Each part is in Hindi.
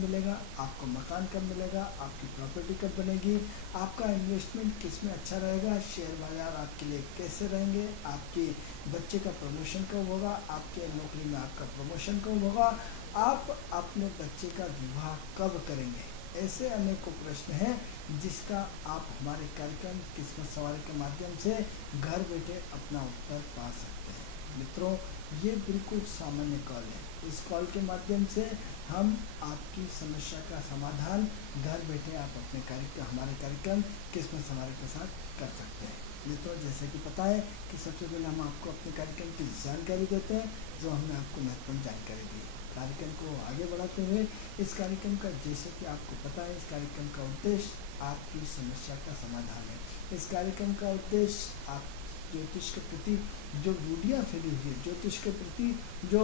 मिलेगा, आपको मकान कब मिलेगा, आपकी प्रॉपर्टी कब बनेगी, आपका इन्वेस्टमेंट किस में अच्छा रहेगा, शेयर बाज़ार आपके लिए कैसे रहेंगे, आपके बच्चे का प्रमोशन कब होगा, आपके नौकरी में आपका प्रमोशन कब होगा, आप अपने बच्चे का विवाह कब करेंगे। ऐसे अनेकों प्रश्न हैं जिसका आप हमारे कार्यक्रम किस्मत सवारी के माध्यम से घर बैठे अपना उत्तर पा सकते हैं। मित्रों, ये बिल्कुल सामान्य कॉल है। इस कॉल के माध्यम से हम आपकी समस्या का समाधान घर बैठे आप अपने हमारे कार्यक्रम किस्मत सवारी के साथ कर सकते हैं। मित्रों, जैसे कि पता है कि सबसे पहले हम आपको अपने कार्यक्रम की जानकारी देते हैं, जो हमने आपको महत्वपूर्ण जानकारी दी। कार्यक्रम को आगे बढ़ाते हुए इस कार्यक्रम का, जैसे कि आपको पता है, इस कार्यक्रम का उद्देश्य आपकी समस्या का समाधान है। इस कार्यक्रम का उद्देश्य आप ज्योतिष के प्रति जो रूढ़ियाँ फैली हुई है, ज्योतिष के प्रति जो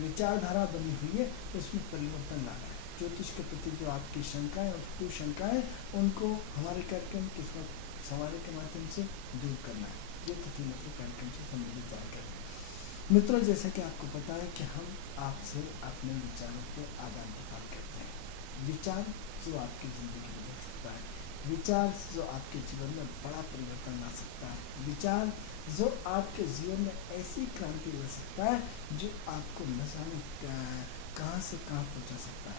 विचारधारा बनी हुई है, उसमें परिवर्तन लाना है। ज्योतिष के प्रति जो आपकी शंकाएं और कुशंकाएं, उनको हमारे कार्यक्रम किस्मत सवारी के माध्यम से दूर करना है। ये प्रतिनिधि कार्यक्रम से संबंधित जानकारी। मित्रों, जैसा कि आपको पता है कि हम आपसे अपने विचारों के आदान प्रदान करते हैं। विचार जो आपकी ज़िंदगी बदल सकता है, विचार जो आपके जीवन में बड़ा परिवर्तन ला सकता है, विचार जो आपके जीवन में ऐसी क्रांति ला सकता है जो आपको न जाने कहाँ से कहाँ पहुँचा सकता है।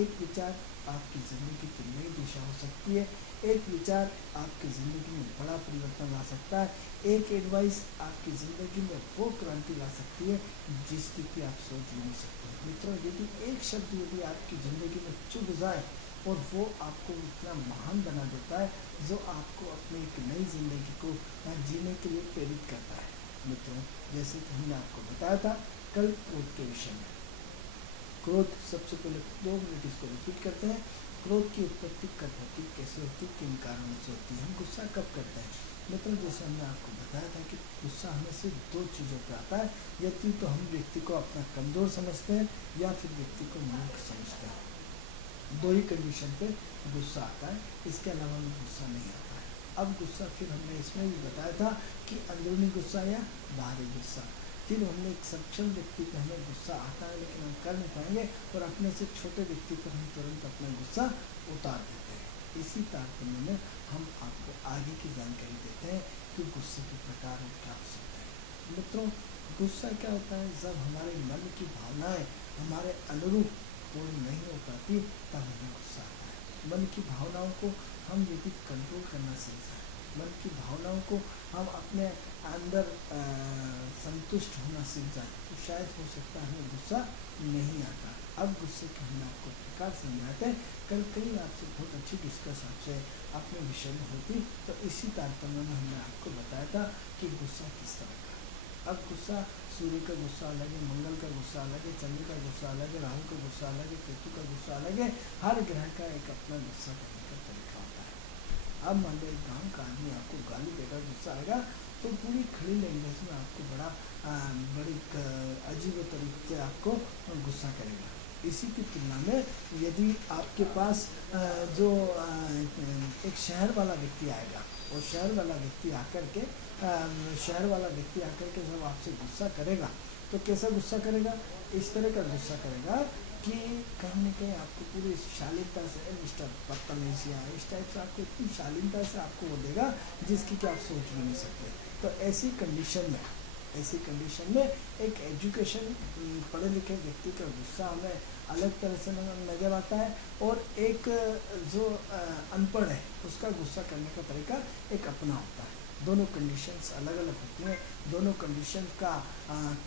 एक विचार आपकी ज़िंदगी की नई दिशा हो सकती है, एक विचार आपकी ज़िंदगी में बड़ा परिवर्तन ला सकता है, एक एडवाइस आपकी ज़िंदगी में वो क्रांति ला सकती है जिसकी कि आप सोच भी नहीं सकते। मित्रों, यदि एक शब्द यदि आपकी ज़िंदगी में चुभ जाए और वो आपको इतना महान बना देता है जो आपको अपनी एक नई ज़िंदगी को जीने के लिए प्रेरित करता है। मित्रों, जैसे कि हमने आपको बताया था कल क्रोध के विषय में। क्रोध, सबसे पहले 2 मिनट इसको रिपीट करते हैं। क्रोध की उत्पत्ति कब होती, कैसे होती, किन कारणों से होती है, हम गुस्सा कब करते हैं। मतलब जैसे हमने आपको बताया था कि गुस्सा हमें सिर्फ 2 चीज़ों पर आता है, यदि तो हम व्यक्ति को अपना कमज़ोर समझते हैं या फिर व्यक्ति को मूर्ख समझते हैं। 2 ही कंडीशन पे गुस्सा आता है, इसके अलावा में गुस्सा नहीं आता है। अब गुस्सा फिर हमने इसमें भी बताया था कि अंदरूनी गुस्सा या बाहरी गुस्सा। फिर हमने एक सक्षम व्यक्ति पे हमें गुस्सा आता है लेकिन हम कर नहीं पाएंगे, और अपने से छोटे व्यक्ति पर हम तुरंत अपना गुस्सा उतार देते हैं। इसी तारतम्य में हम आपको आगे की जानकारी देते हैं कि गुस्से के प्रकार और क्या हो सकते हैं। मित्रों, गुस्सा क्या होता है, जब हमारे मन की भावनाएं हमारे अनुरूप पूरी नहीं हो पाती तब हमें गुस्सा आता है। मन की भावनाओं को हम यदि कंट्रोल करना सीख जाए, मन की भावनाओं को हम अपने अंदर संतुष्ट होना सीख जाए, तो शायद हो सकता है हमें गुस्सा नहीं आता। अब गुस्से के हमने आपको प्रकार समझाते हैं। कल कहीं आपसे बहुत अच्छी डिस्कस आपसे अपने विषय में होती, तो इसी तारतम्य में हमने आपको बताया था कि गुस्सा किस तरह का है। अब गुस्सा, सूर्य का गुस्सा अलग है, मंगल का गुस्सा अलग है, चंद्र का गुस्सा अलग है, राहु का गुस्सा अलग है, केतु का गुस्सा अलग है। हर ग्रह का एक अपना गुस्सा करने का तरीका होता है। अब मान लो एक गाँव का आदमी आपको गाली देकर गुस्सा आएगा तो पूरी खड़ी लैंग्वेज में आपको बड़ी अजीब तरीके से आपको गुस्सा करेगा। इसी की तुलना में यदि आपके पास जो एक शहर वाला व्यक्ति आएगा, और शहर वाला व्यक्ति आकर के जब आपसे गुस्सा करेगा तो कैसा गुस्सा करेगा, इस तरह का गुस्सा करेगा कि कहीं न कहीं आपको पूरी शालीनता से, मिस्टर बदतमीजिया, इस टाइप से आपको इतनी शालीनता से आपको वो देगा जिसकी कि आप सोच भी नहीं सकते। तो ऐसी कंडीशन में एक एजुकेशन पढ़े लिखे व्यक्ति का गुस्सा हमें अलग तरह से नज़र आता है, और एक जो अनपढ़ है उसका गुस्सा करने का तरीका एक अपना होता है। दोनों कंडीशंस अलग अलग होती हैं, दोनों कंडीशन का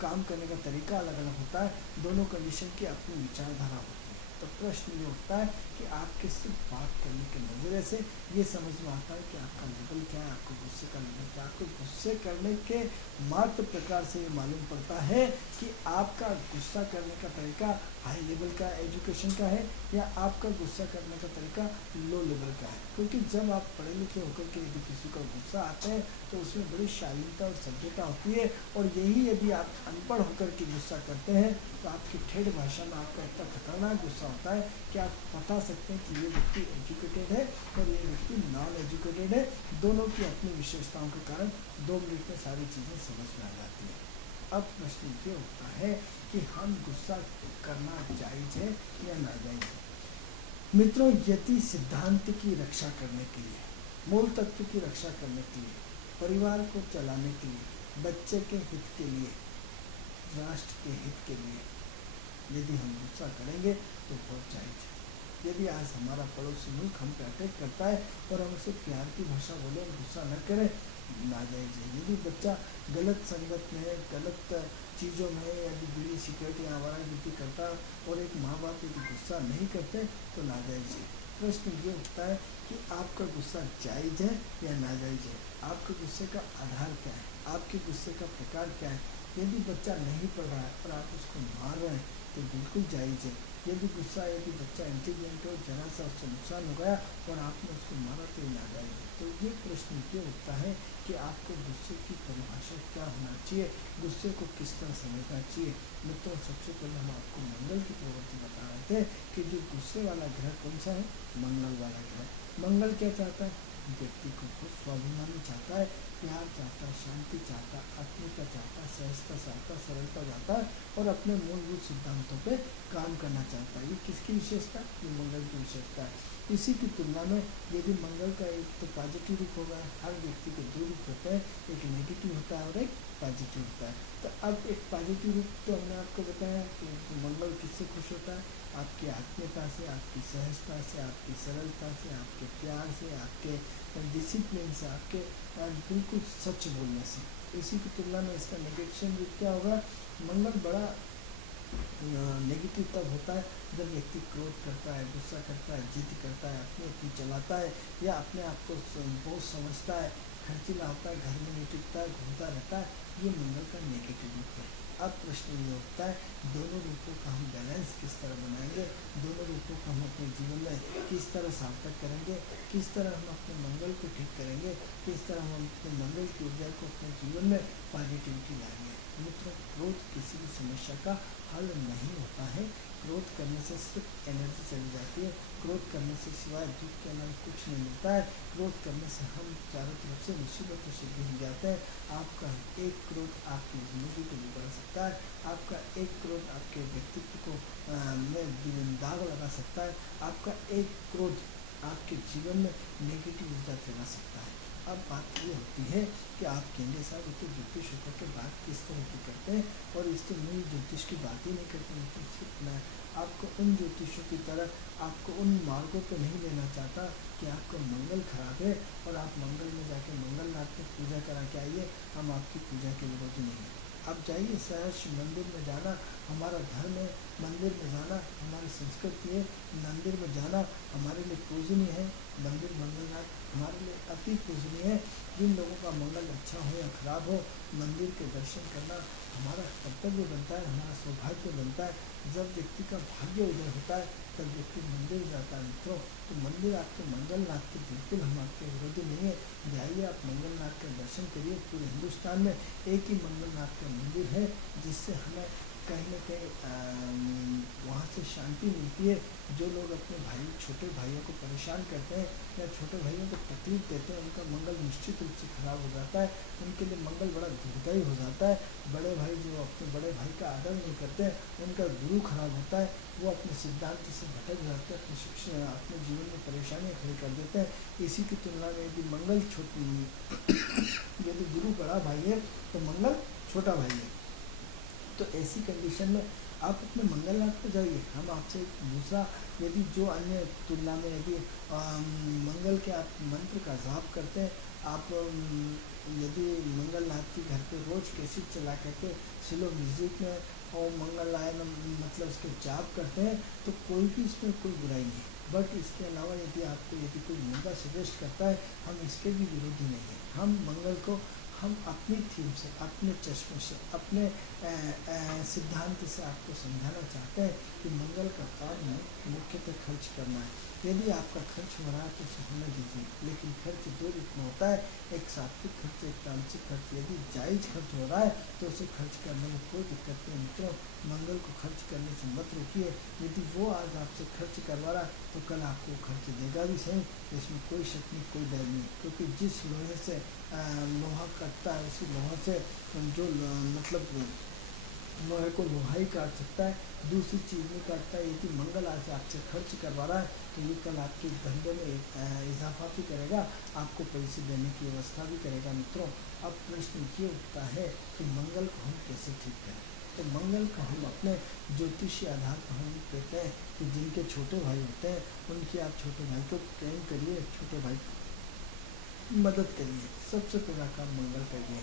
काम करने का तरीका अलग अलग होता है, दोनों कंडीशन की अपनी विचारधारा होती है। तो प्रश्न ये उठता है कि आपके सिर्फ बात करने के नज़रिए से ये समझ में आता है कि आपका लेवल क्या है, आपको गुस्से का लेवल क्या है। आपको गुस्से करने के मात्र प्रकार से ये मालूम पड़ता है कि आपका गुस्सा करने का तरीका हाई लेवल का एजुकेशन का है या आपका गुस्सा करने का तरीका लो लेवल का है। क्योंकि जब आप पढ़े लिखे होकर के यदि किसी का गुस्सा आते हैं तो उसमें बड़ी शालीनता और सभ्यता होती है, और यही यदि आप अनपढ़ होकर के गुस्सा करते हैं तो आपकी ठेठ भाषा में आपका इतना खतरनाक गुस्सा होता है कि आप बता सकते हैं कि ये व्यक्ति एजुकेटेड है और ये व्यक्ति नॉन एजुकेटेड है। दोनों की अपनी विशेषताओं के कारण 2 मिनट में सारी चीज़ें समझ में आ जाती हैं। अब प्रश्न ये उठता है कि हम गुस्सा करना जायज़ है या नाजायज़ है। मित्रों, यदि सिद्धांत की रक्षा करने के लिए, मूल तत्व की रक्षा करने के लिए, परिवार को चलाने के लिए, बच्चे के हित के लिए, राष्ट्र के हित के लिए यदि हम गुस्सा करेंगे तो बहुत जायज है। यदि आज हमारा पड़ोसी मुल्क हम पे अटैक करता है और हम उसे प्यार की भाषा बोले, हम गुस्सा न करें, नाजायज है। यदि बच्चा गलत संगत में, गलत चीज़ों में, यदि बीड़ी सिगरेट या आवारागर्दी करता और एक माँ बाप यदि गुस्सा नहीं करते तो नाजायज है। प्रश्न ये उठता है कि आपका गुस्सा जायज़ है या नाजायज है? आपके गुस्से का आधार क्या है? आपके गुस्से का प्रकार क्या है? यदि बच्चा नहीं पढ़ रहा है और आप उसको मार रहे हैं तो बिल्कुल जायज़ है। यदि बच्चा इंटेलिजेंट हो, जरा सा उससे नुकसान हो गया और आपने उसको मारा तो नाजायज है। तो ये प्रश्न ये उठता है कि आपको गुस्से की परिभाषा क्या होना चाहिए, गुस्से को किस तरह समझना चाहिए। मित्रों, सबसे पहले हम आपको मंगल की प्रवृत्ति बता रहे थे कि जो गुस्से वाला ग्रह कौन सा है? मंगल वाला ग्रह। मंगल क्या चाहता है? व्यक्ति को खुद स्वाभिमानी चाहता है, प्यार चाहता है, शांति चाहता है, आत्मीयता चाहता है, सहजता चाहता है, सरलता चाहता है और अपने मूलभूत सिद्धांतों पे काम करना चाहता है। ये किसकी विशेषता? ये मंगल की विशेषता है। इसी की तुलना में यदि मंगल का एक तो पॉजिटिव रूप होगा, हर व्यक्ति के दो रूप होते हैं, एक नेगेटिव होता है और एक पॉजिटिव होता है। तो अब एक पॉजिटिव रूप तो हमने आपको बताया कि मंगल किससे खुश होता है? आपकी आत्मीयता से, आपकी सहजता से, आपकी सरलता से, आपके प्यार से, आपके डिसिप्लिन से, आपके बिल्कुल सच बोलने से। इसी की तुलना में इसका नेगेटिव रूप क्या होगा? मंगल बड़ा नेगेटिव तब होता है जब व्यक्ति क्रोध करता है, गुस्सा करता है, जिद करता है, अपनी चलाता है या अपने आप को बहुत समझता है, खर्चीला होता है, घर में नहीं टिकता है, घूमता रहता है। ये मंगल का नेगेटिव रूप है। अब प्रश्न ये उठता है, दोनों रूपों का हम बैलेंस किस तरह बनाएंगे, दोनों रूपों को हम अपने जीवन में किस तरह सार्थक करेंगे, किस तरह हम अपने मंगल को ठीक करेंगे, किस तरह हम अपने मंगल की ऊर्जा को अपने जीवन में पॉजिटिविटी लाएंगे। मित्रों, क्रोध किसी भी समस्या का हल नहीं होता है। क्रोध करने से सिर्फ एनर्जी चली जाती है। क्रोध करने से सिवाय दुख के अलावा कुछ नहीं मिलता है। क्रोध करने से हम चारों तरफ से मुसीबतों से घिर जाते हैं। आपका एक क्रोध आपकी जिंदगी को बिगाड़ सकता है। आपका एक क्रोध आपके व्यक्तित्व को में दाग लगा सकता है। आपका एक क्रोध आपके जीवन में नेगेटिव ऊर्जा फैला सकता है। अब बात ये होती है कि आप कहेंगे साहब तो ज्योतिष होकर के बात किस तरह की करते हैं और इसके मूल ज्योतिष की बात ही नहीं करते। लेकिन सिर्फ मैं आपको उन ज्योतिषों की तरह आपको उन मार्गों पर नहीं लेना चाहता कि आपका मंगल खराब है और आप मंगल में जाके मंगलनाथ की पूजा करा के आइए। हम आपकी पूजा के विरोधी नहीं हैं। आप जाइए, सहर्ष मंदिर में जाना हमारा धर्म है, मंदिर में जाना हमारी संस्कृति है, मंदिर में जाना हमारे लिए पूजनीय है। मंदिर मंगलनाथ हमारे लिए अति पूजनीय है। जिन लोगों का मंगल अच्छा हो या खराब हो, मंदिर के दर्शन करना हमारा कर्तव्य बनता है, हमारा सौभाग्य बनता है। जब व्यक्ति का भाग्य उदय होता है तब व्यक्ति मंदिर जाता है। मित्रों, तो मंदिर आपके मंगलनाथ के बिल्कुल हम आपके विरोधी नहीं है। जाइए, आप मंगलनाथ का दर्शन करिए। पूरे हिंदुस्तान में एक ही मंगलनाथ का मंदिर है जिससे हमें कहीं न कहीं वहाँ से शांति मिलती है। जो लोग अपने भाई छोटे भाइयों को परेशान करते हैं या छोटे भाइयों को तकलीफ देते हैं, उनका मंगल निश्चित रूप से खराब हो जाता है। उनके लिए मंगल बड़ा दुखदायी हो जाता है। बड़े भाई जो अपने बड़े भाई का आदर नहीं करते हैं, उनका गुरु खराब होता है। वो अपने सिद्धांत से भटक जाते हैं, अपनी शिक्षा अपने जीवन में परेशानियाँ खड़ी कर देते हैं। इसी की तुलना में यदि मंगल यदि गुरु बड़ा भाई है तो मंगल छोटा भाई है। तो ऐसी कंडीशन में आप अपने मंगलनाथ पर जाइए। हम आपसे दूसरा, यदि जो अन्य तुलना में यदि मंगल के आप मंत्र का जाप करते हैं, आप यदि मंगलनाथ की घर पे रोज कैसेट चला करके स्लो म्यूजिक में और मंगलायन मतलब उसके जाप करते हैं तो कोई भी इसमें कोई बुराई नहीं। बट इसके अलावा यदि कोई मुद्दा सजेस्ट करता है, हम इसके भी विरोधी नहीं हैं। हम मंगल को हम अपनी थीम से, अपने चश्मे से, अपने सिद्धांत से आपको समझाना चाहते हैं कि मंगल का काम मुख्यतः खर्च करना है। यदि आपका खर्च हो रहा है तो उसे होने दीजिए, लेकिन खर्च दो रूप में होता है, एक सात्विक खर्च, एक तामसिक खर्च। यदि जायज़ खर्च हो रहा है तो उसे खर्च करने में कोई दिक्कत नहीं। मित्रों, मंगल को खर्च करने से मत रोकिए। यदि वो आज आपसे खर्च करवा रहा है तो कल आपको खर्च देगा भी सही, इसमें कोई शक नहीं, कोई डर नहीं। क्योंकि जिस लोहे से लोहा कटता है उसी लोहा से जो मतलब लोहे को लोहा ही काट सकता है, दूसरी चीज़ नहीं काटता है। यदि मंगल आज आपसे खर्च करवा रहा है तो ये कल आपके धंधे में इजाफा भी करेगा, आपको पैसे देने की व्यवस्था भी करेगा। मित्रों, अब प्रश्न ये उठता है कि मंगल को हम कैसे ठीक करें। तो मंगल को हम अपने ज्योतिषीय आधार पर हम कहते हैं कि जिनके छोटे भाई होते हैं उनकी आप छोटे भाई को प्रेम करिए, छोटे भाई की मदद करिए, सबसे पहला काम मंगल करिए।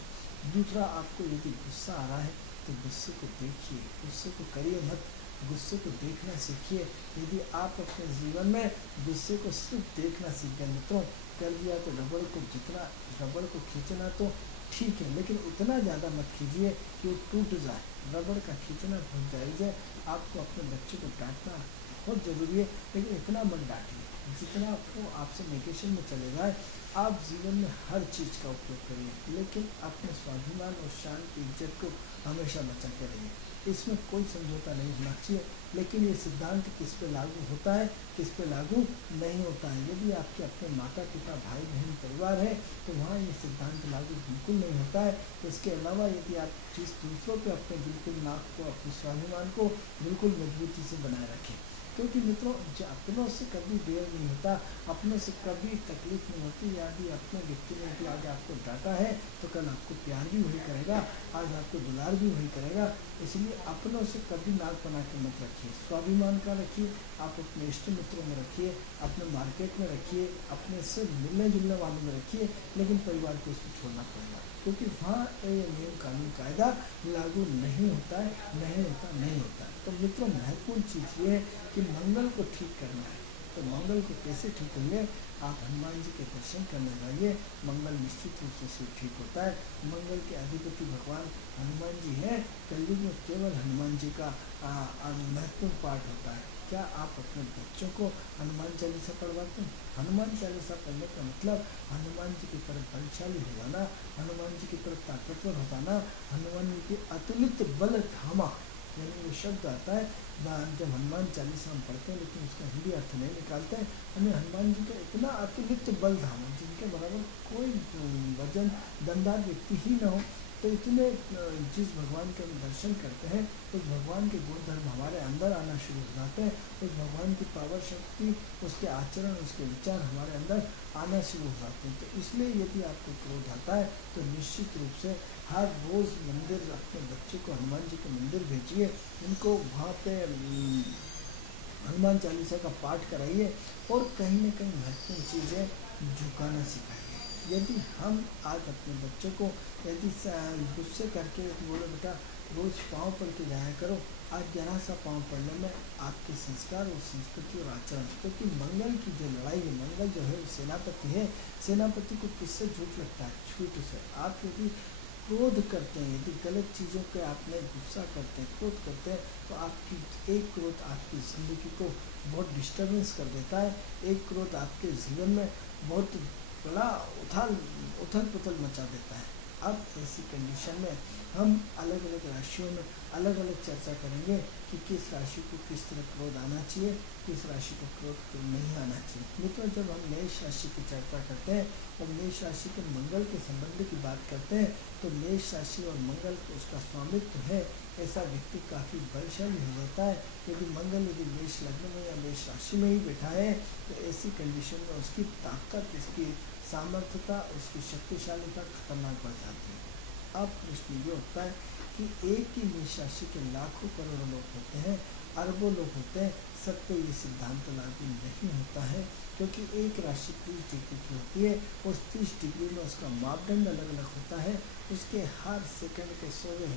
दूसरा, आपको यदि गुस्सा आ रहा है तो गुस्से को देखिए, गुस्से को करिए मत, गुस्से को देखना सीखिए। यदि आप अपने जीवन में गुस्से को सिर्फ देखना सीख गए मित्रों, कर दिया तो रबड़ को जितना रबड़ को खींचना तो ठीक है, लेकिन इतना ज़्यादा मत कीजिए कि वो टूट जाए। रबड़ का खींचना बहुत जायज़ है। आपको अपने बच्चे को डांटना बहुत ज़रूरी है, लेकिन इतना मत डांटिए जितना आपको आपसे नेगेशन में चले जाए। आप जीवन में हर चीज़ का उपयोग करिए, लेकिन अपने स्वाभिमान और शान की इज्जत को हमेशा बचा के रहिए। इसमें कोई समझौता नहीं होना चाहिए। लेकिन ये सिद्धांत किस पे लागू होता है, किस पे लागू नहीं होता है। यदि आपके अपने माता पिता भाई बहन परिवार है तो वहाँ ये सिद्धांत लागू बिल्कुल नहीं होता है। इसके अलावा यदि आप जिस दूसरों पे अपने बिल्कुल नाक को, अपने स्वाभिमान को बिल्कुल मजबूती से बनाए रखें, क्योंकि मित्रों अपनों से कभी बैर नहीं होता, अपनों से कभी तकलीफ नहीं होती। यदि अपने व्यक्ति ने भी आज आपको डांटा है तो कल आपको प्यार भी वही करेगा, आज आपको दुलार भी वही करेगा। इसलिए अपनों से कभी नाक बना के मत रखिए, स्वाभिमान का रखिए। आप अपने इष्ट मित्रों में रखिए, अपने मार्केट में रखिए, अपने से मिलने जुलने वालों में रखिए, लेकिन परिवार को इसको छोड़ना पड़ेगा, क्योंकि वहाँ ये नियम कानून कायदा लागू नहीं होता है, नहीं होता है। तो मित्रों, महत्वपूर्ण चीज़ ये है कि मंगल को ठीक करना है। तो मंगल को कैसे ठीक करिए, आप हनुमान जी के दर्शन करने जाइए, मंगल निश्चित रूप से ठीक होता है। मंगल के अधिपति भगवान हनुमान जी हैं। कलयुग में केवल हनुमान जी का महत्वपूर्ण पाठ होता है। क्या आप अपने बच्चों को हनुमान चालीसा पढ़वाते हैं? हनुमान चालीसा पढ़ने का मतलब हनुमान जी की तरफ बलशाली हो जाना, हनुमान जी की तरफ ताकतवर हो जाना, हनुमान जी की अतुलित बल धामा, यानी वो शब्द आता है जब हनुमान चालीसा हम पढ़ते हैं लेकिन उसका हिंदी अर्थ नहीं निकालते हैं, हमें हनुमान जी का इतना अतुलित बल धामा, जिनके बराबर कोई वजन दमदार व्यक्ति ही न हो, तो इतने जिस भगवान के हम दर्शन करते हैं उस भगवान के गुण धर्म हमारे अंदर आना शुरू हो जाते हैं। उस भगवान की पावर शक्ति, उसके आचरण, उसके विचार हमारे अंदर आना शुरू हो जाते हैं। तो इसलिए यदि आपको क्रोध आता है तो निश्चित रूप से हर रोज़ मंदिर अपने बच्चे को हनुमान जी के मंदिर भेजिए, उनको वहाँ पे हनुमान चालीसा का पाठ कराइए, और कहीं न कहीं महत्वपूर्ण चीज़ें झुकाना सिखाइए। यदि हम आज अपने बच्चों को यदि गुस्से करके बोले बेटा रोज़ पाँव पढ़ के जाया करो, आज जरा सा पाँव पढ़ने में आपके संस्कार और संस्कृति और आचरण, क्योंकि मंगल की जो लड़ाई है, मंगल जो है वो सेनापति है। सेनापति को किससे झूठ लगता है? झूठ से। आप यदि क्रोध करते हैं, यदि गलत चीज़ों पे आपने गुस्सा करते हैं, क्रोध करते हैं, तो आपकी एक क्रोध आपकी ज़िंदगी को बहुत डिस्टर्बेंस कर देता है। एक क्रोध आपके जीवन में बहुत बड़ा उथल पुथल मचा देता है। अब ऐसी कंडीशन में हम अलग अलग राशियों में अलग अलग चर्चा करेंगे कि किस राशि को किस तरह क्रोध आना चाहिए, किस राशि को क्रोध नहीं आना चाहिए। मित्रों, जब हम मेष राशि की चर्चा करते हैं और मेष राशि के मंगल के संबंध की बात करते हैं, तो मेष राशि और मंगल उसका स्वामित्व है, ऐसा व्यक्ति काफ़ी बलशाली हो जाता है। यदि मंगल यदि मेष लग्न में या मेष राशि में ही बैठा है तो ऐसी कंडीशन में उसकी ताकत, उसकी सामर्थ्यता, उसकी शक्तिशालीता खतरनाक बढ़ जाती है। अब प्रश्न ये होता है कि एक ही मेष राशि के लाखों करोड़ों लोग होते हैं, अरबों लोग होते हैं, सब पे ये सिद्धांत लागू नहीं होता है, क्योंकि एक राशि 30 डिग्री की होती है। उस 30 डिग्री में उसका मापदंड अलग अलग होता है। उसके हर सेकंड के 100वें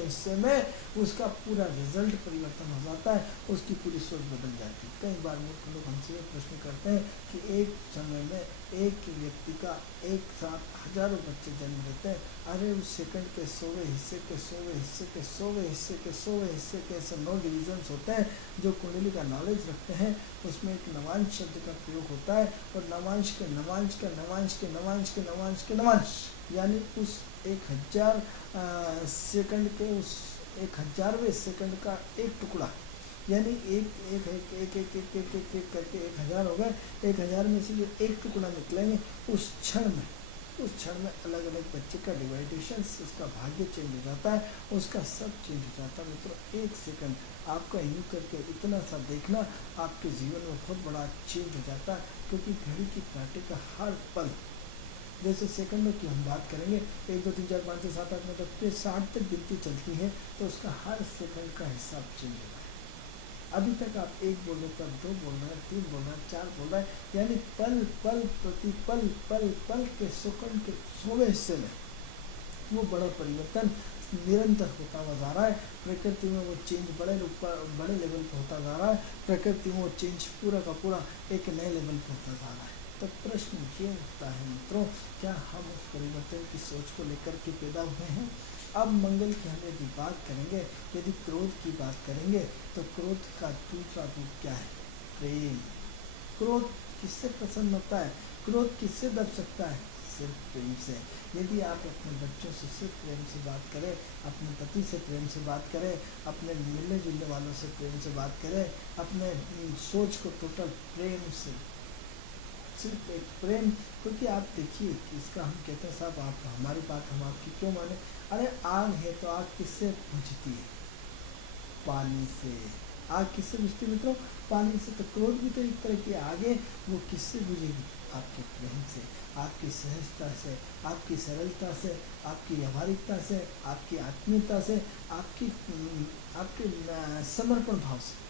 हिस्से में उसका पूरा रिजल्ट परिवर्तन हो जाता है, उसकी पूरी सोच बदल जाती है। कई बार मूर्ख लोग हमसे ये प्रश्न करते हैं कि एक समय में एक व्यक्ति का एक साथ हजारों बच्चे जन्म लेते हैं। अरे उस सेकंड के 100वें हिस्से के ऐसे 9 डिविजन्स होते हैं जो कुंडली का नॉलेज रखते हैं। उसमें एक नवांश शब्द का प्रयोग होता है, और नवांश के यानी उस 1000 सेकंड के उस 1000वें सेकंड का एक टुकड़ा, यानी एक करके 1000 हो गए। 1000 में से जो एक टुकड़ा निकलेंगे उस क्षण में उस क्षण में अलग अलग बच्चे का डिवाइडेशन, उसका भाग्य चेंज हो जाता है, उसका सब चेंज हो जाता है मित्रों। एक सेकंड आपका यूँ करके इतना सा देखना, आपके जीवन में बहुत बड़ा चेंज हो जाता है, क्योंकि घड़ी की कांटे का हर पल, जैसे सेकंडों की हम बात करेंगे, 1 2 3 4 5 6 7 8 9 10 60 तक गिनती चलती है, तो उसका हर सेकंड का हिसाब चेंज होता है। अभी तक आप 1 बोल रहे थे, 2 बोल रहे हैं, 3 बोल रहे हैं, 4 बोल रहे हैं, यानी पल पल प्रति पल पल पल के सेकंड के 100वें हिस्से में वो बड़ा परिवर्तन निरंतर होता हुआ जा रहा है। प्रकृति में वो चेंज बड़े लेवल पर होता जा रहा है। प्रकृति में वो चेंज पूरा का पूरा एक नए लेवल पर होता जा रहा है। तो प्रश्न ये उठता है मित्रों, क्या हम उस परिवर्तन की सोच को लेकर के पैदा हुए हैं? अब मंगल की हम यदि बात करेंगे, यदि क्रोध की बात करेंगे, तो क्रोध का दूसरा रूप क्या है? प्रेम। क्रोध किससे प्रसन्न होता है? क्रोध किससे दब सकता है? सिर्फ प्रेम से। यदि आप अपने बच्चों से सिर्फ प्रेम से बात करें, अपने पति से प्रेम से बात करें, अपने मिलने जुलने वालों से प्रेम से बात करें, अपने सोच को टोटल प्रेम से, सिर्फ एक प्रेम। क्योंकि आप देखिए कि इसका हम कहते हैं साहब आप हमारी बात हम आपकी क्यों माने? अरे आग है तो आग किससे बुझती है? पानी से। आग किससे बुझती है मित्रों? पानी से। तो क्रोध भी तो एक तरह की आग है, वो किससे बुझेगी? आपके प्रेम से, आपकी सहजता से, आपकी सरलता से, आपकी व्यावहारिकता से, आपकी आत्मीयता से, आपके समर्पण भाव से।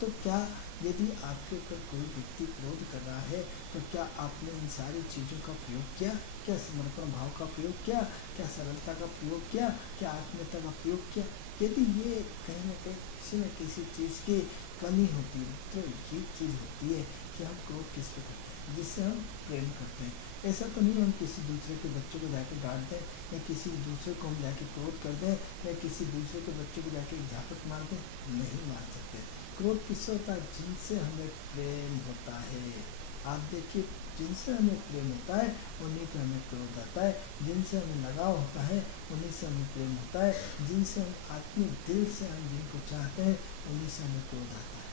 तो क्या यदि आपके ऊपर कोई व्यक्ति क्रोध कर रहा है, तो क्या आपने इन सारी चीज़ों का प्रयोग किया? क्या समर्पण भाव का प्रयोग किया? क्या सरलता का प्रयोग किया? क्या आत्मीयता का प्रयोग किया? यदि ये कहीं ना कहीं किसी न किसी चीज़ की कमी होती है, तो ये चीज़ होती है कि हम क्रोध किस पे करते हैं? जिससे हम प्रेम करते हैं। ऐसा तो नहीं हम किसी दूसरे के बच्चों को जाके डांट दें, या किसी दूसरे को हम जाके क्रोध कर दें, या किसी दूसरे के बच्चों को जाके झापट मार दें। नहीं मार सकते। क्रोध किससे होता है? जिनसे हमें प्रेम होता है। आप देखिए, जिनसे हमें प्रेम होता है उन्हीं पे हमें क्रोध आता है। जिनसे हमें लगाव होता है उन्हीं से हमें प्रेम होता है। जिनसे हम आत्मीय दिल से हम जिनको चाहते हैं उन्हीं से हमें क्रोध आता है।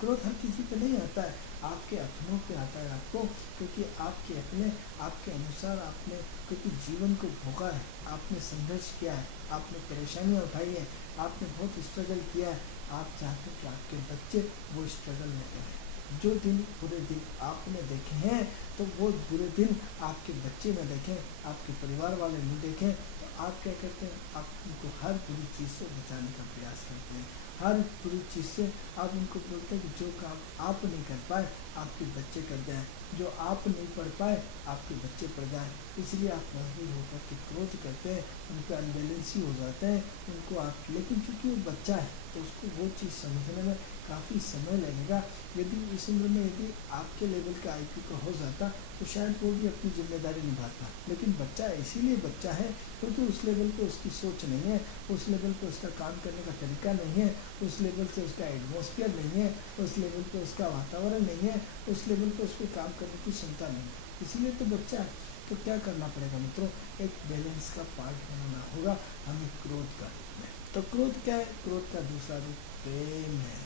क्रोध हर किसी पे नहीं आता है, आपके अपनों पे आता है आपको, क्योंकि आपके अपने, आपके अनुसार आपने क्योंकि जीवन को भोगा है, आपने संघर्ष किया है, आपने परेशानियाँ उठाई है, आपने बहुत स्ट्रगल किया है। आप चाहते हैं कि आपके बच्चे वो स्ट्रगल में करें। जो दिन बुरे दिन आपने देखे हैं, तो वो बुरे दिन आपके बच्चे न देखें, आपके परिवार वाले नहीं देखें। तो आप क्या करते हैं? आप उनको हर बुरी चीज़ से बचाने का प्रयास करते हैं। हर बुरी चीज़ से आप उनको बोलते हैं कि जो काम आप नहीं कर पाए आपके बच्चे कर जाएं, जो आप नहीं पढ़ पाए आपके बच्चे पढ़ जाएं। इसलिए आप मजबूर होकर के क्रोध करते हैं, उनका अनबैलेंसी हो जाते हैं उनको आप। लेकिन चूँकि वो बच्चा है तो उसको वो चीज़ समझने में काफ़ी समय लगेगा। यदि इस उम्र में यदि आपके लेवल का IQ का हो जाता तो शायद वो भी अपनी जिम्मेदारी निभाता। लेकिन बच्चा इसीलिए बच्चा है क्योंकि उस लेवल पे उसकी सोच नहीं है, उस लेवल पे उसका काम करने का तरीका नहीं है, उस लेवल से उसका एटमॉस्फेयर नहीं है, उस लेवल पे उसका वातावरण नहीं है, उस लेवल पे उसको काम करने की क्षमता नहीं है। इसीलिए तो बच्चा है। तो क्या करना पड़ेगा मित्रों? एक बैलेंस का पार्ट बनाना होगा हमें क्रोध का। तो क्रोध क्या है? क्रोध का दूसरा रूप प्रेम है।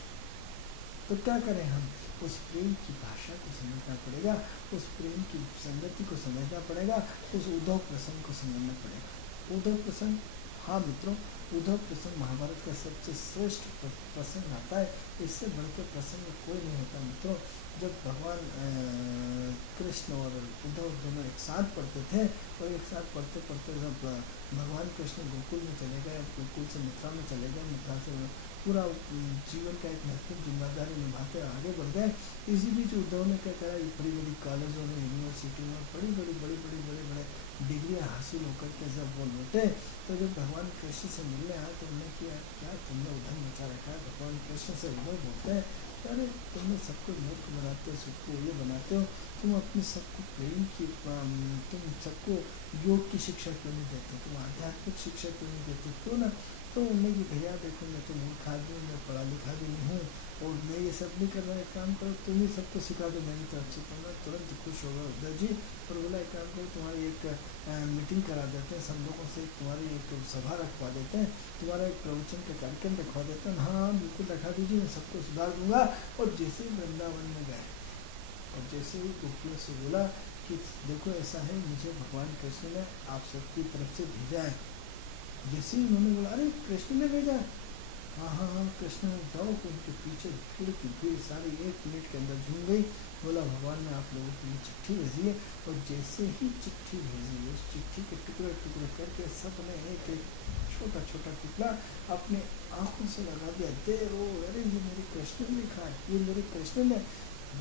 तो क्या करें हम? उस प्रेम की भाषा को समझना पड़ेगा, उस प्रेम की संगति को समझना पड़ेगा, उस उद्धव प्रसंग को समझना पड़ेगा। उद्धव प्रसंग, हाँ मित्रों, उद्धव प्रसंग महाभारत का सबसे श्रेष्ठ प्रसंग आता है। इससे बढ़कर प्रसंग कोई नहीं होता मित्रों। जब भगवान कृष्ण और उद्धव दोनों एक साथ पढ़ते थे, और एक साथ पढ़ते पढ़ते जब भगवान कृष्ण गोकुल में चले गए, गोकुल से मथुरा में चले गए, मथुरा से पूरा जीवन का एक महत्वपूर्ण जिम्मेदारी निभाते आगे बढ़ गए। इसी बीच उद्धव ने क्या करा, बड़ी बड़ी कॉलेजों में, यूनिवर्सिटी में बड़े डिग्रियाँ हासिल होकर के जब वो लौटे, तो जब भगवान कृष्ण से मिलने आए तो उन्होंने किया, क्या तुमने उधर मचा रखा है? भगवान कृष्ण से उद्धव बोलते हैं, अरे तुमने सबको मूर्ख बनाते हो, सबको ये बनाते हो, तुम अपने सबको प्रेम की, तुम सबको योग की शिक्षा क्यों नहीं देते? तुम आध्यात्मिक शिक्षा क्यों नहीं देते? क्यों ना? तो उन्हें कि भैया देखो, मैं तो मूर्ख आदमी हूँ, मैं पढ़ा लिखा भी नहीं हूँ, और मैं ये सब नहीं कर रहा। एक काम करो, तुम ही सबको सिखा दो मेरी तरफ से। तो मैं तुरंत खुश होगा उद्धव जी, और बोला एक काम करो, तुम्हारी एक मीटिंग करा देते हैं, सब लोगों से तुम्हारी एक सभा रखवा देते हैं, तुम्हारा एक प्रवचन का कार्यक्रम रखवा देते हैं। हाँ बिल्कुल रखा दीजिए, मैं सबको सुधार दूंगा। और जैसे ही वृंदावन में गए, और जैसे ही गोकुल से बोला कि देखो ऐसा है, मुझे भगवान कृष्ण ने आप सबकी तरफ से भेजा है। जैसे ही उन्होंने बोला अरे कृष्ण ने भेजा है, हाँ हाँ हाँ कृष्ण ने, जाओ। उनके पीछे भीड़ की भीड़ सारी 1 मिनट के अंदर झूम गई। बोला भगवान ने आप लोगों के लिए चिट्ठी भेजी है। और जैसे ही चिट्ठी भेजी, उस चिट्ठी के टुकड़े टुकड़े करके सबने एक एक छोटा छोटा टुकड़ा अपने आंखों से लगा दिया। देर हो, अरे ये मेरे कृष्ण ने लिखा है, ये मेरे कृष्ण ने।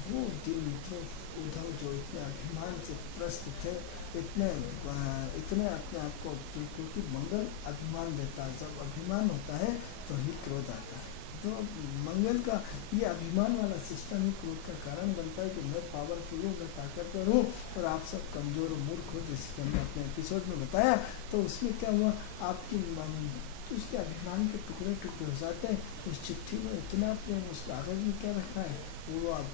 वो दिन मित्रों, उद्धव जो इतने अभिमान से प्रस्त थे, इतने इतने अपने आप को, क्योंकि मंगल अभिमान देता है। जब अभिमान होता है तो ही क्रोध आता है। तो मंगल का ये अभिमान वाला सिस्टम ही क्रोध का कारण बनता है कि मैं पावरफुल हूँ, मैं ताकतवर हूँ और आप सब कमजोर और मूर्ख हो, जैसे कि हमने अपने एपिसोड में बताया। तो उसमें क्या हुआ, आपकी उसके अभिमान के टुकड़े टुकड़े हो जाते हैं। उस चिट्ठी में इतना प्रेम, उस कागज में क्या रखा है, वो आप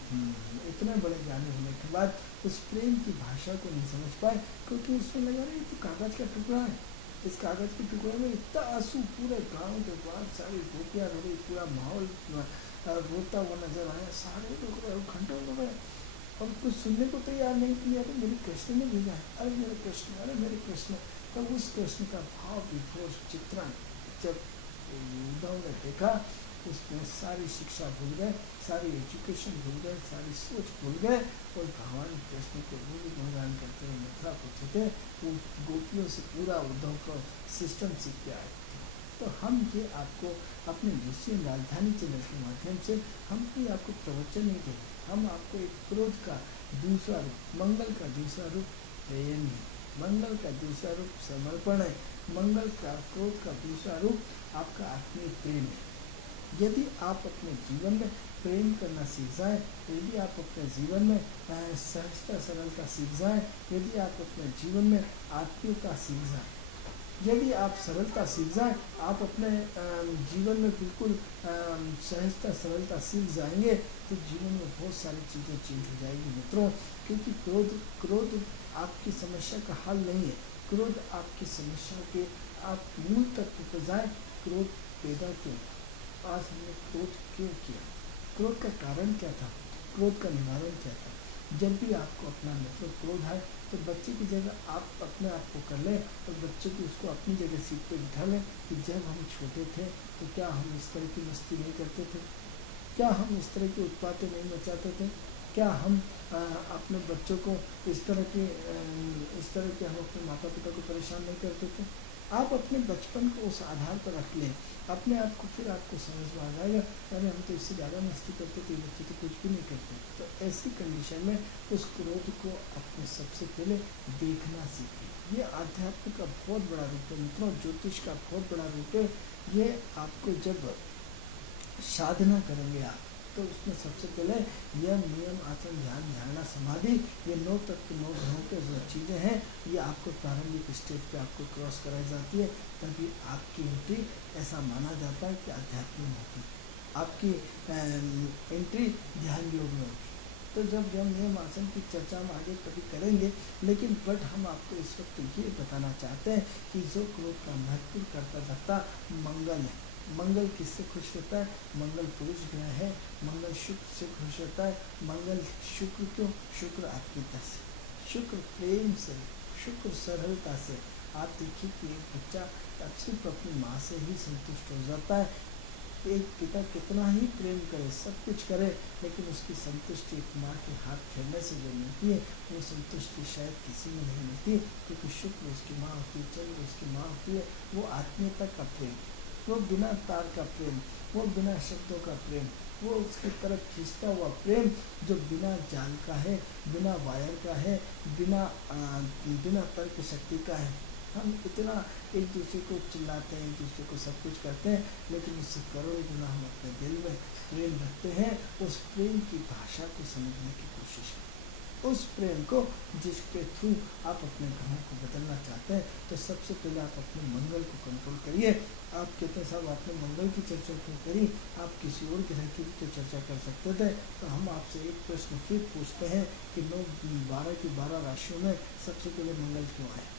इतने बड़े ज्ञानी होने के बाद उस प्रेम की भाषा को नहीं समझ पाए, क्योंकि उसमें लगा रही तो कागज का टुकड़ा है। इस कागज के टुकड़े में इतना आंसू, पूरे गांव के बाद सारी गोपियां रो रही, पूरा माहौल रोता हुआ नजर आया, सारे लोग घंटों हो गए और कुछ सुनने को तैयार नहीं किया। तो मेरे कृष्ण ने भेजा है, अरे मेरे कृष्ण, अरे मेरे कृष्ण। तब उस कृष्ण का भाव विभोर चित्रण जब उद्धव ने देखा, उसमें सारी शिक्षा भूल गए, सारी एजुकेशन भूल गए, सारी सोच भूल गए और भगवान कृष्ण को रूप गुणगान करते हुए मथुरा पहुँचे थे। वो गोपियों से पूरा उद्धव का सिस्टम सीख के आए थे। तो हम ये आपको अपने निश्चय राजधानी चैनल के माध्यम से हम कोई आपको प्रवचन नहीं देंगे, हम आपको एक क्रोध का दूसरा रूप, मंगल का दूसरा रूप प्रेम है, मंगल का दूसरा रूप समर्पण है, मंगल का क्रोध का दूसरा रूप आपका आत्मीय प्रेम है। यदि आप अपने जीवन में प्रेम करना सीख जाए, यदि आप अपने जीवन में सहजता सरलता सीख जाए, यदि आप अपने जीवन में आत्मीयता सीख जाए, यदि आप सरलता सीख जाए, आप अपने जीवन में बिल्कुल सहजता सरलता सीख जाएंगे, तो जीवन में बहुत सारी चीज़ें चेंज हो जाएगी मित्रों। क्योंकि क्रोध आपकी समस्या का हल नहीं है। क्रोध आपकी समस्या के आप मूल तत्व पर जाए, क्रोध पैदा क्यों, आज हमने क्रोध क्यों किया, क्रोध का कारण क्या था, क्रोध का निवारण क्या था। जब भी आपको अपना मतलब क्रोध आए तो बच्चे की जगह आप अपने आप को कर लें और बच्चे को उसको अपनी जगह सीट पे बिठा लें कि जब हम छोटे थे तो क्या हम इस तरह की मस्ती नहीं करते थे, क्या हम इस तरह की उत्पातें नहीं मचाते थे, क्या हम अपने बच्चों को इस तरह के हम अपने माता पिता को परेशान नहीं करते थे। आप अपने बचपन को उस आधार पर रख लें, अपने आप को, फिर आपको समझ में आ जाएगा अरे हम तो इससे ज़्यादा मस्ती करते थे, बच्चे तो कुछ भी नहीं करते। तो ऐसी कंडीशन में उस क्रोध को अपने सबसे पहले देखना सीखें। ये आध्यात्म का बहुत बड़ा रूप है मित्रों, ज्योतिष का बहुत बड़ा रूप है। ये आपको जब साधना करेंगे आप, तो उसमें सबसे पहले यम नियम आसन ध्यान धारणा समाधि, ये 9 तत्व 9 ग्रहों के जो चीज़ें हैं, ये आपको प्रारंभिक स्टेज पे आपको क्रॉस कराई जाती है, तभी आपकी एंट्री, ऐसा माना जाता है कि अध्यात्म में होती है, आपकी एंट्री ध्यान योग में होती है। तो जब यम नियम आसन की चर्चा हम आगे कभी करेंगे, लेकिन बट हम आपको इस वक्त ये बताना चाहते हैं कि जो क्रोध का महत्वपूर्ण करता धरता मंगल है। मंगल किससे खुश होता है, मंगल पुरुष ग्रह है, मंगल शुक्र से खुश होता है। मंगल शुक्र क्यों, शुक्र आत्मीयता से, शुक्र प्रेम से, शुक्र सरलता से। आप देखिए कि एक बच्चा सिर्फ अपनी माँ से ही संतुष्ट हो जाता है। एक पिता कितना ही प्रेम करे, सब कुछ करे, लेकिन उसकी संतुष्टि एक माँ के हाथ फेरने से जो मिलती है, वो संतुष्टि शायद किसी में नहीं मिलती, क्योंकि शुक्र उसकी माँ होती है, चंद्र उसकी माँ होती है। वो आत्मीयता का प्रेम, वो बिना तार का प्रेम, वो बिना शब्दों का प्रेम, वो उसकी तरफ खींचता हुआ प्रेम जो बिना जाल का है, बिना वायर का है, बिना तर्क शक्ति का है। हम इतना एक दूसरे को चिल्लाते हैं, एक दूसरे को सब कुछ करते हैं, लेकिन उससे करोड़ों गुना हम अपने दिल में प्रेम रखते हैं। उस प्रेम की भाषा को समझने की कोशिश करें, उस प्रेम को जिसके थ्रू आप अपने घरों को बदलना चाहते हैं। तो सबसे पहले आप अपने मंगल को कंट्रोल करिए। आप कहते हैं साहब आपने मंगल की चर्चा क्यों करी, आप किसी और ग्रह की भी तो चर्चा कर सकते थे। तो हम आपसे एक प्रश्न फिर पूछते हैं कि 9 12 की 12 राशियों में सबसे पहले मंगल क्यों आया।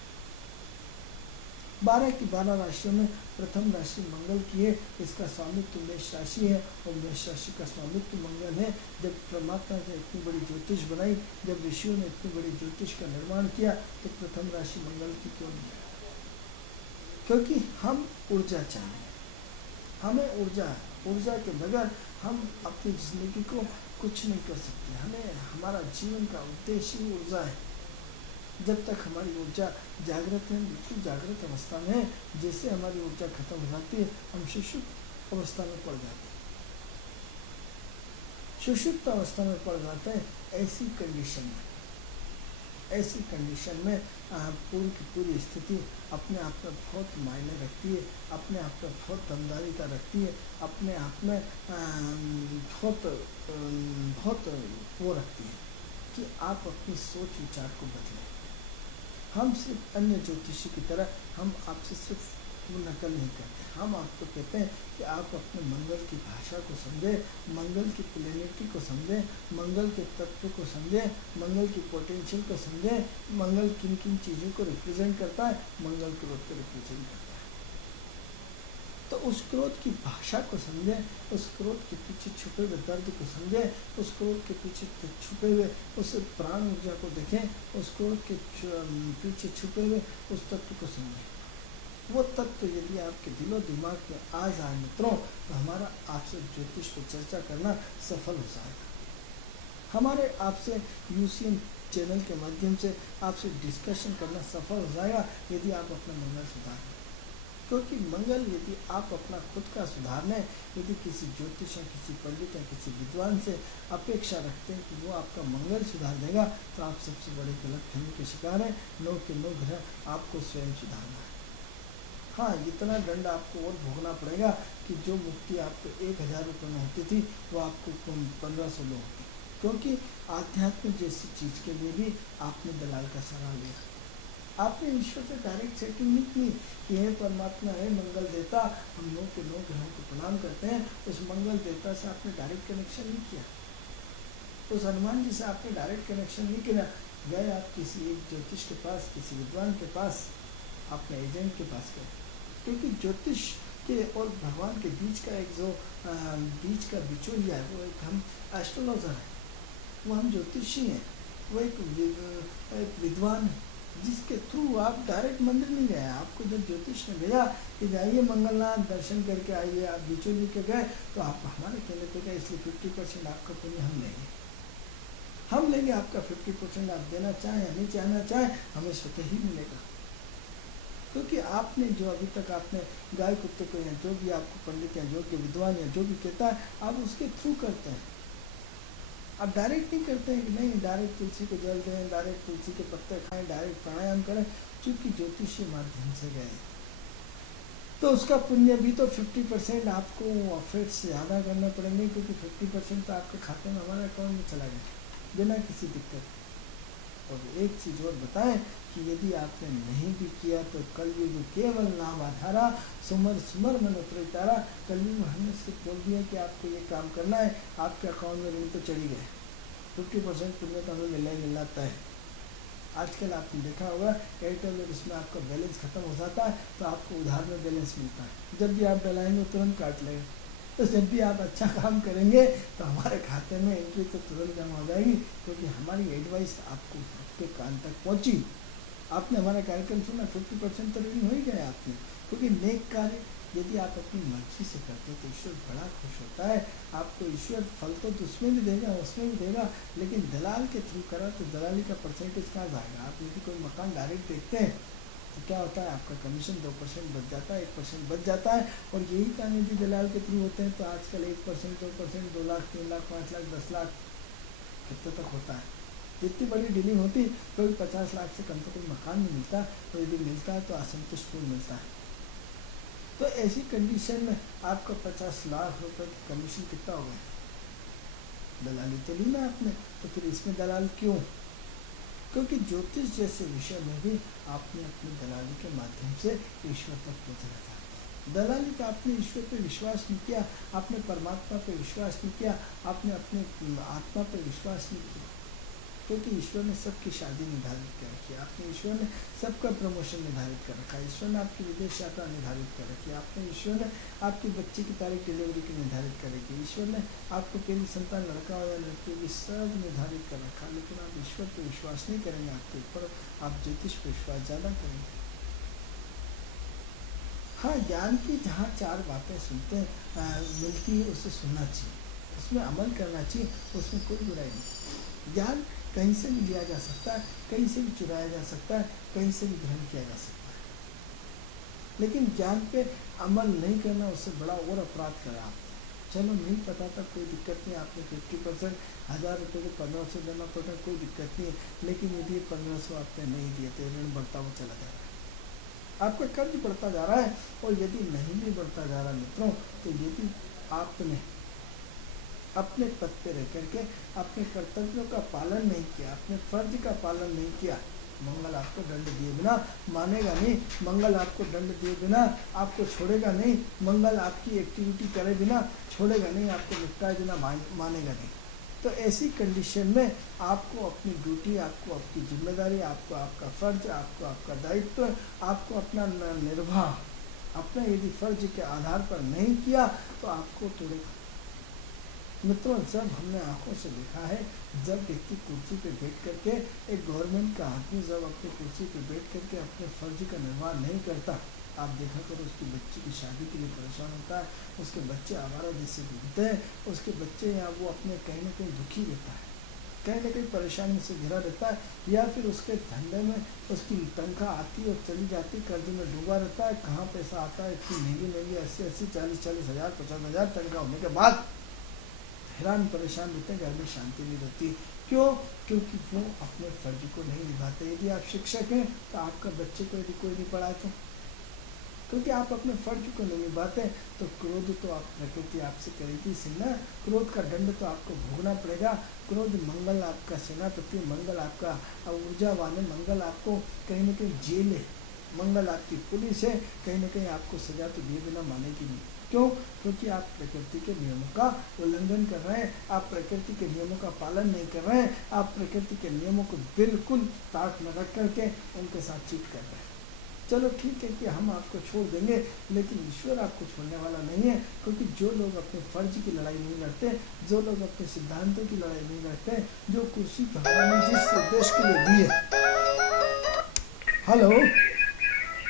12 की 12 राशियों में प्रथम राशि मंगल की है। इसका स्वामित्व मेष राशि है और मेष राशि का स्वामित्व मंगल है। जब परमात्मा ने इतनी बड़ी ज्योतिष बनाई, जब ऋषियों ने इतनी बड़ी ज्योतिष का निर्माण किया, तो प्रथम राशि मंगल की क्यों नहीं है? क्योंकि हम ऊर्जा चाहिए, हमें ऊर्जा है। ऊर्जा के बगैर हम अपनी जिंदगी को कुछ नहीं कर सकते। हमें हमारा जीवन का उद्देश्य ही ऊर्जा है। जब तक हमारी ऊर्जा जागृत है, बिल्कुल जागृत अवस्था में है, जैसे हमारी ऊर्जा खत्म हो जाती है, हम सुषुप्त अवस्था में पड़ जाते हैं। सुषुप्त अवस्था में पड़ जाते हैं। ऐसी कंडीशन में पूरी की पूरी स्थिति अपने आप में बहुत मायने रखती है, अपने आप में बहुत दमदारिता रखती है, अपने आप में बहुत वो रखती है कि आप अपनी सोच विचार को बदलें। हम सिर्फ अन्य ज्योतिषी की तरह हम आपसे सिर्फ नकल नहीं करते। हम आपको कहते हैं कि आप अपने मंगल की भाषा को समझें, मंगल की प्लेनिटी को समझें, मंगल के तत्व को समझें, मंगल की पोटेंशियल को समझें। मंगल किन किन चीज़ों को रिप्रेजेंट करता है, मंगल क्रोध को रिप्रेजेंट करता है। तो उस क्रोध की भाषा को समझें, उस क्रोध के पीछे छुपे हुए दर्द को समझें, उस क्रोध के पीछे छुपे हुए उस प्राण ऊर्जा को देखें, उस क्रोध के पीछे छुपे हुए उस तत्व को समझें। वो तत्व यदि आपके दिलो दिमाग में आ जाए मित्रों, तो हमारा आपसे ज्योतिष पर चर्चा करना सफल हो जाएगा। हमारे आपसे यूसीएम चैनल के माध्यम से आपसे डिस्कशन करना सफल हो जाएगा यदि आप अपना मंगल सुधारें। क्योंकि मंगल यदि आप अपना खुद का सुधारने, यदि किसी ज्योतिष या किसी पंडित या किसी विद्वान से अपेक्षा रखते हैं कि वो आपका मंगल सुधार देगा, तो आप सबसे बड़े गलतफहमी के शिकार हैं। 9 के 9 ग्रह आपको स्वयं सुधारना है। हाँ, इतना दंड आपको और भोगना पड़ेगा कि जो मुक्ति आपको 1000 रुपये में होती थी वो आपको 1500 में होती, क्योंकि आध्यात्म जैसी चीज़ के लिए भी आपने दलाल का सहारा लिया। आपने ईश्वर से डायरेक्ट सेटिंग नहीं की कि हे परमात्मा, हे मंगल देवता, हम 9 के 9 ग्रहों को प्रणाम करते हैं। उस मंगल देवता से आपने डायरेक्ट कनेक्शन नहीं किया, उस हनुमान जी से आपने डायरेक्ट कनेक्शन नहीं किया। गए आप किसी एक ज्योतिष के पास, किसी विद्वान के पास, अपने एजेंट के पास गए, क्योंकि ज्योतिष के और भगवान के बीच का एक जो बीच का बिचौलिया है, वो एक हम एस्ट्रोलॉजर है, वो हम ज्योतिषी हैं, वो एक विद्वान है, जिसके थ्रू आप डायरेक्ट मंदिर नहीं गए। आपको जब ज्योतिष ने भेजा कि जाइए मंगलनाथ दर्शन करके आइए, आप बिचौली के गए, तो आप हमारे कहने पे गए, इसलिए 50% आपका पुण्य हम लेंगे। आपका 50% आप देना चाहें या नहीं चाहना चाहें, हमें स्वतः ही मिलेगा। क्योंकि आपने जो अभी तक आपने गाय कुत्ते को, या जो भी आपको पंडित या जो भी विद्वान या जो भी कहता है, आप उसके थ्रू करते हैं। आप डायरेक्ट नहीं करते हैं कि नहीं डायरेक्ट तुलसी को जल दें, डायरेक्ट तुलसी के पत्ते खाएं, डायरेक्ट प्राणायाम करें। चूँकि ज्योतिषी माध्यम से गए तो उसका पुण्य भी तो 50% आपको ऑफेट्स ज़्यादा करने पड़ेंगे, क्योंकि 50% तो आपके खाते में, हमारे अकाउंट में चला गया बिना किसी दिक्कत। और एक चीज़ और बताएं कि यदि आपने नहीं भी किया तो कलयुग केवल नाम आधारा, सुमर सुमर मन उतरे तारा। कलयुग में हमने सिर्फ बोल दिया कि आपको ये काम करना है, आपके अकाउंट में ऋण तो चढ़ी गए, 50% पुण्य तो हमें मिलना तय है। आजकल आपने देखा होगा एयरटेल और इसमें आपका बैलेंस खत्म हो जाता है तो आपको उधार में बैलेंस मिलता है, जब भी आप डलाएंगे तुरंत काट लेगा। तो जब भी आप अच्छा काम करेंगे तो हमारे खाते में एंट्री तो तुरंत जमा हो जाएगी, क्योंकि हमारी एडवाइस आपको आपके कान तक पहुंची। आपने हमारा कार्यक्रम सुना, 50% तो ऋण हो ही गया आपने। क्योंकि नेक कार्य यदि आप अपनी मर्जी से करते हैं तो ईश्वर बड़ा खुश होता है। आपको ईश्वर फल तो उसमें भी देगा, उसमें भी देगा, लेकिन दलाल के थ्रू करा तो दलाली का परसेंटेज कहाँ जाएगा। आप यदि कोई मकान डायरेक्ट देखते हैं तो क्या होता है, आपका कमीशन 2% बच जाता है, 1% बच जाता है। और यही काम यदि दलाल के थ्रू होते हैं तो आजकल 1%, 2%, 2 लाख, 3 लाख, 5 लाख, 10 लाख कितने तक होता है। इतनी बड़ी डीलिंग होती तो 50 लाख से कम तो कोई मकान नहीं मिलता, तो यदि मिलता है तो असंतुष्टपूर्ण मिलता है। तो ऐसी कंडीशन में आपका 50 लाख रुपए कमीशन कितना हो गया, दलाली तो ली ना आपने, तो फिर इसमें दलाल क्यों? क्योंकि ज्योतिष जैसे विषय में भी आपने अपनी दलाली के माध्यम से ईश्वर तक पहुँचना था। दलाली का आपने ईश्वर पे विश्वास नहीं किया, आपने परमात्मा पे विश्वास नहीं किया, आपने अपने आत्मा पे विश्वास नहीं किया। क्योंकि ईश्वर ने सबकी शादी निर्धारित कर रखी है, आपने ईश्वर ने सबका प्रमोशन निर्धारित कर रखा है, ईश्वर ने आपकी विदेश यात्रा निर्धारित कर रखी है, आपने ईश्वर ने आपके बच्चे की तारीख डिलीवरी की निर्धारित कर रखी है, ईश्वर ने आपको पहली संतान लड़का हो या लड़की होगी सब निर्धारित कर रखा है। लेकिन आप ईश्वर पर विश्वास नहीं करेंगे, आपके ऊपर आप ज्योतिष पर विश्वास ज़्यादा करेंगे। हाँ, ज्ञान की जहाँ चार बातें सुनते मिलती है उसे सुनना चाहिए, उसमें अमल करना चाहिए, उसमें कोई बुराई नहीं। ज्ञान कहीं से भी लिया जा सकता है, कहीं से भी चुराया जा सकता है, कहीं से भी ग्रहण किया जा सकता है, लेकिन ज्ञान पे अमल नहीं करना उससे बड़ा और अपराध करा। चलो नहीं पता था, कोई दिक्कत नहीं, आपने 50% 1000 रुपये को 1500 देना पड़ता, कोई दिक्कत नहीं है, लेकिन यदि 1500 आपने नहीं दिए तो ऋण बढ़ता हुआ चला जा रहा है, आपका कर्ज बढ़ता जा रहा है। और यदि नहीं भी बढ़ता जा रहा मित्रों, तो यदि आपने अपने पद पे रह करके अपने कर्तव्यों का पालन नहीं किया, अपने फर्ज का पालन नहीं किया, मंगल आपको दंड दिए बिना मानेगा नहीं, मंगल आपको दंड दिए बिना आपको छोड़ेगा नहीं, मंगल आपकी एक्टिविटी करे बिना छोड़ेगा नहीं, आपको निपटाए बिना मानेगा नहीं। तो ऐसी कंडीशन में आपको अपनी ड्यूटी, आपको आपकी जिम्मेदारी, आपको आपका फर्ज, आपको आपका दायित्व, आपको अपना निर्वाह अपना यदि फर्ज के आधार पर नहीं किया तो आपको तोड़ेगा। मित्रों, जब हमने आंखों से देखा है, जब व्यक्ति कुर्सी पे बैठ करके, एक गवर्नमेंट का आदमी जब अपनी कुर्सी पे बैठ करके अपने फर्ज का निर्वाह नहीं करता, आप देखा करो उसके बच्चे की शादी के लिए परेशान होता है, उसके बच्चे आवारा जैसे घूमते हैं, उसके बच्चे या वो अपने कहीं ना कहीं दुखी रहता है, कहीं ना कहीं परेशानी से घिरा रहता है, या फिर उसके धंधे में उसकी तनख्वाह आती और चली जाती, कर्ज में डूबा रहता है, कहाँ पैसा आता है, इतनी महंगी 80 40 हज़ार 50 हज़ार तनख्वाह होने के बाद हैरान परेशान रहते हैं, घर में शांति नहीं रहती। क्यों? क्योंकि वो अपने फर्ज को नहीं निभाते। यदि आप शिक्षक हैं तो आपका बच्चे को यदि कोई नहीं पढ़ाए तो, क्योंकि आप अपने फर्ज को नहीं निभाते, तो क्रोध तो आप प्रकृति आपसे करेगी से ना, क्रोध का दंड तो आपको भोगना पड़ेगा। क्रोध मंगल आपका सेनापति, मंगल आपका ऊर्जावान है, मंगल आपको कहीं ना कहीं जेल है, मंगल आपकी पुलिस है, कहीं ना कहीं आपको सजा तो दिए बिना मानेगी नहीं। क्यों? क्योंकि आप प्रकृति के नियमों का उल्लंघन कर रहे हैं, आप प्रकृति के नियमों का पालन नहीं कर रहे हैं, आप प्रकृति के नियमों को बिल्कुल ताक में रख करके उनके साथ चीट कर रहे हैं। चलो ठीक है कि हम आपको छोड़ देंगे, लेकिन ईश्वर आपको छोड़ने वाला नहीं है, क्योंकि जो लोग अपने फर्ज की लड़ाई नहीं लड़ते, जो लोग अपने सिद्धांतों की लड़ाई नहीं लड़ते, जो कुर्सी भगवान ने जिस उद्देश्य के लिए दी है। हेलो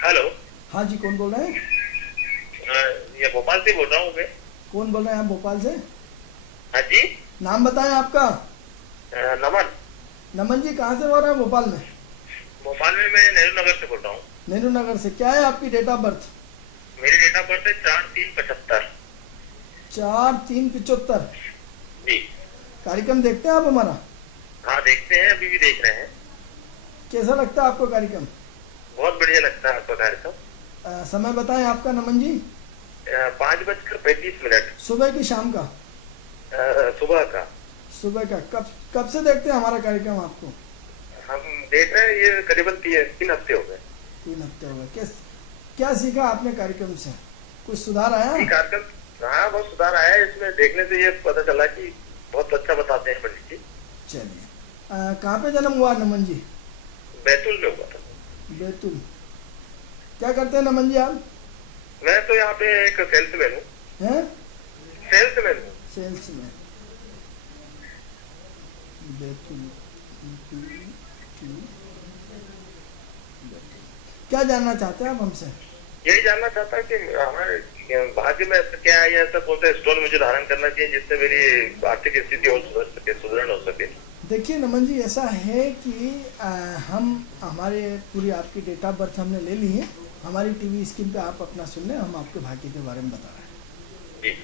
हेलो, हाँ जी, कौन बोल रहे हैं? ये भोपाल से बोल रहा हूँ मैं। कौन बोल रहे हैं आप भोपाल से? हाँ जी, नाम बताएं आपका। नमन। नमन जी, कहाँ से बोल रहे हैं भोपाल में? भोपाल में मैं नेहरू नगर से बोल रहा हूँ। नेहरू नगर से। क्या है आपकी डेट ऑफ बर्थ? मेरी डेट ऑफ बर्थ है 4/3/75। 4/3/75 जी। कार्यक्रम देखते हैं आप हमारा? हाँ देखते हैं, अभी भी देख रहे हैं। कैसा लगता है आपको कार्यक्रम? बहुत बढ़िया लगता है आपका कार्यक्रम। समय बताएं आपका नमन जी। 5:35। सुबह की शाम का? सुबह का। सुबह का। कब से देखते हैं हमारा कार्यक्रम आपको? हम देख रहे हैं, ये करीबन 3 हफ्ते हो गए। 3 हफ्ते हो गए। क्या सीखा आपने कार्यक्रम से? कुछ सुधार आया? कार्यक्रम, हाँ बहुत सुधार आया है इसमें। देखने से ये पता चला कि बहुत अच्छा बताते हैं पंडित जी। चलिए, कहाँ पे जन्म हुआ नमन जी? बैतूल में हुआ था। बैतूल। क्या करते हैं नमन जी आप? मैं तो यहाँ पे एक सेल्समैन हूँ। हैं? सेल्समैन हूँ। सेल्समैन। बैतूल। क्या जानना चाहते हैं आप हमसे? यही जानना चाहता है कि हमारे भाग्य में ऐसा क्या है, ऐसा कौन सा स्टोन मुझे धारण करना चाहिए जिससे मेरी आर्थिक स्थिति और सुधर सके, सुदृढ़ हो सके। देखिए नमन जी, ऐसा है कि हम हमारे पूरी आपकी डेट ऑफ बर्थ हमने ले ली है, हमारी टीवी स्क्रीन पे आप अपना सुन लें, हम आपके भाग्य के बारे में बता रहे हैं।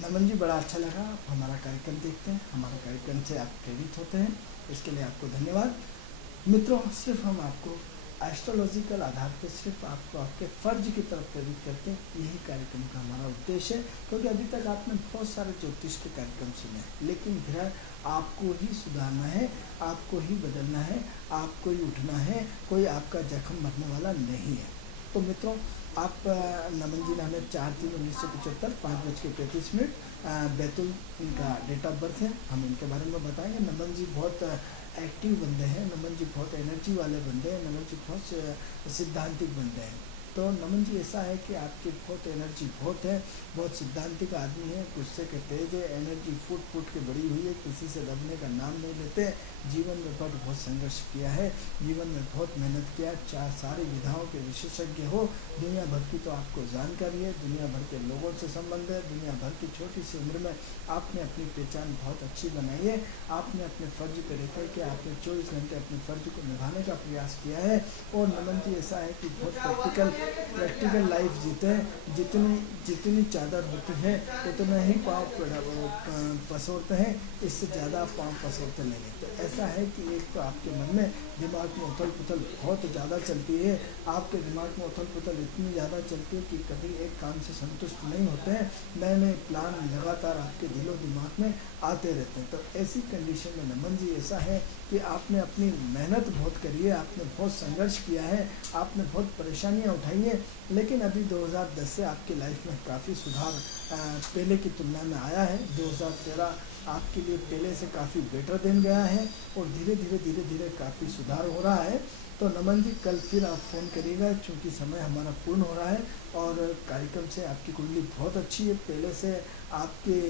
नमन जी, बड़ा अच्छा लगा, आप हमारा कार्यक्रम देखते हैं, हमारा कार्यक्रम से आप प्रेरित होते हैं, इसके लिए आपको धन्यवाद। मित्रों, सिर्फ हम आपको एस्ट्रोलॉजिकल आधार पर सिर्फ आपको आपके फर्ज की तरफ प्रेरित करके यही कार्यक्रम का हमारा उद्देश्य है, क्योंकि अभी तक आपने बहुत सारे ज्योतिष के कार्यक्रम सुने, लेकिन फिर आपको ही सुधारना है, आपको ही बदलना है, आपको ही उठना है, कोई आपका जख्म भरने वाला नहीं है। तो मित्रों, आप नमन जी ने हमें 4/3/1975 5:35 बैतूल इनका डेट ऑफ बर्थ है, हम इनके बारे में बताएंगे। नमन जी बहुत एक्टिव बंदे हैं, नमन जी बहुत एनर्जी वाले बंदे हैं, नमन जी बहुत सिद्धांतिक बंदे हैं। तो नमन जी ऐसा है कि आपकी बहुत एनर्जी बहुत है, बहुत सिद्धांतिक आदमी है, गुस्से के तेज है, एनर्जी फूट फूट के बड़ी हुई है, किसी से दबने का नाम नहीं लेते। जीवन में बहुत संघर्ष किया है, जीवन में बहुत मेहनत किया, चार सारी विधाओं के विशेषज्ञ हो, दुनिया भर की तो आपको जानकारी है, दुनिया भर के लोगों से संबंध है, दुनिया भर की छोटी सी उम्र में आपने अपनी पहचान बहुत अच्छी बनाई है। आपने अपने फर्ज को लेकर के आपने 24 घंटे अपने फर्ज को निभाने का प्रयास किया है। और नमन जी ऐसा है कि बहुत प्रैक्टिकल लाइफ जीते हैं। जितनी जितनी चादर होती है उतना ही पाँव पसोरते हैं, इससे ज़्यादा पाँव पसोरते नहीं। तो ऐसा है कि एक तो आपके मन में दिमाग में उथल पुथल बहुत ज़्यादा चलती है, आपके दिमाग में उथल पुथल इतनी ज़्यादा चलती है कि कभी एक काम से संतुष्ट नहीं होते हैं, नए नए प्लान लगातार आपके दिलो दिमाग में आते रहते हैं। तो ऐसी कंडीशन में नमन जी ऐसा है कि आपने अपनी मेहनत बहुत करी है, आपने बहुत संघर्ष किया है, आपने बहुत परेशानियां उठाई हैं, लेकिन अभी 2010 से आपकी लाइफ में काफ़ी सुधार पहले की तुलना में आया है। 2013 आपके लिए पहले से काफ़ी बेटर दिन गया है और धीरे धीरे काफ़ी सुधार हो रहा है। तो नमन जी कल फिर आप फ़ोन करिएगा, चूँकि समय हमारा पूर्ण हो रहा है और कार्यक्रम से आपकी कुंडली बहुत अच्छी है, पहले से आपके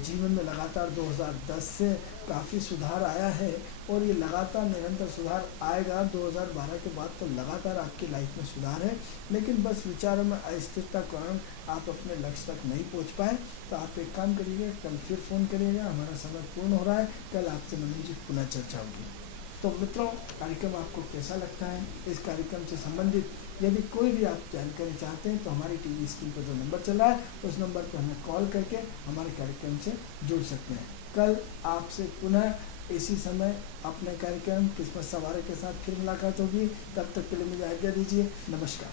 जीवन में लगातार 2010 से काफ़ी सुधार आया है और ये लगातार निरंतर सुधार आएगा। 2012 के बाद तो लगातार आपकी लाइफ में सुधार है, लेकिन बस विचारों में अस्थिरता के कारण आप अपने लक्ष्य तक नहीं पहुंच पाए। तो आप एक काम करिएगा, कल फिर फ़ोन करिएगा, हमारा समय पूर्ण हो रहा है, कल आपसे नमन जी पुनः चर्चा होगी। तो मित्रों, कार्यक्रम आपको कैसा लगता है? इस कार्यक्रम से संबंधित यदि कोई भी आप जानकारी चाहते हैं तो हमारी टीवी स्क्रीन पर जो नंबर चल रहा है उस नंबर पर हमें कॉल करके हमारे कार्यक्रम से जुड़ सकते हैं। कल आपसे पुनः इसी समय अपने कार्यक्रम किस्मत सवारे के साथ फिर मुलाकात होगी। तब तक के लिए मुझे आज्ञा दीजिए। नमस्कार।